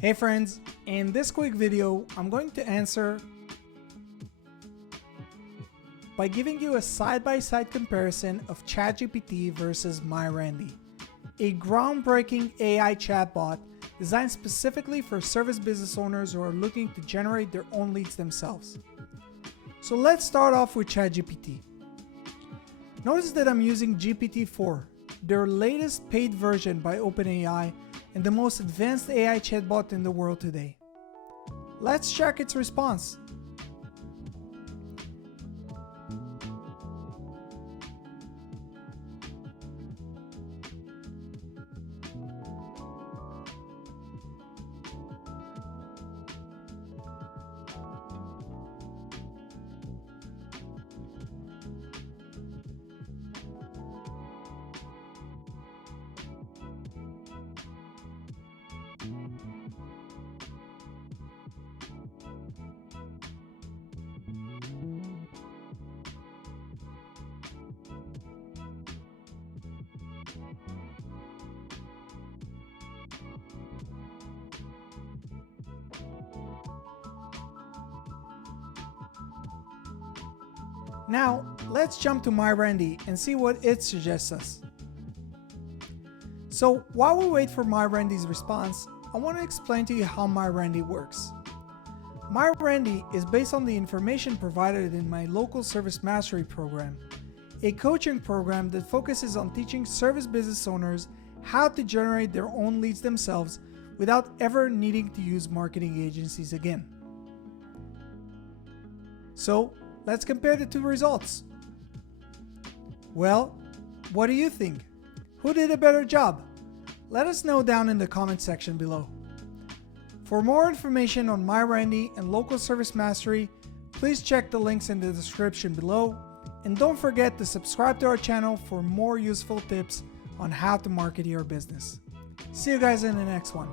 Hey friends, in this quick video, I'm going to answer by giving you a side-by-side comparison of ChatGPT versus MyRandy, a groundbreaking AI chatbot designed specifically for service business owners who are looking to generate their own leads themselves. So let's start off with ChatGPT. Notice that I'm using GPT-4, their latest paid version by OpenAI and the most advanced AI chatbot in the world today. Let's check its response. Now, let's jump to MyRandy and see what it suggests us. So while we wait for MyRandy's response, I want to explain to you how MyRandy works. MyRandy is based on the information provided in my local service mastery program, a coaching program that focuses on teaching service business owners how to generate their own leads themselves without ever needing to use marketing agencies again. So let's compare the two results. Well, what do you think? Who did a better job? Let us know down in the comment section below. For more information on MyRandy and local service mastery, please check the links in the description below, and don't forget to subscribe to our channel for more useful tips on how to market your business. See you guys in the next one.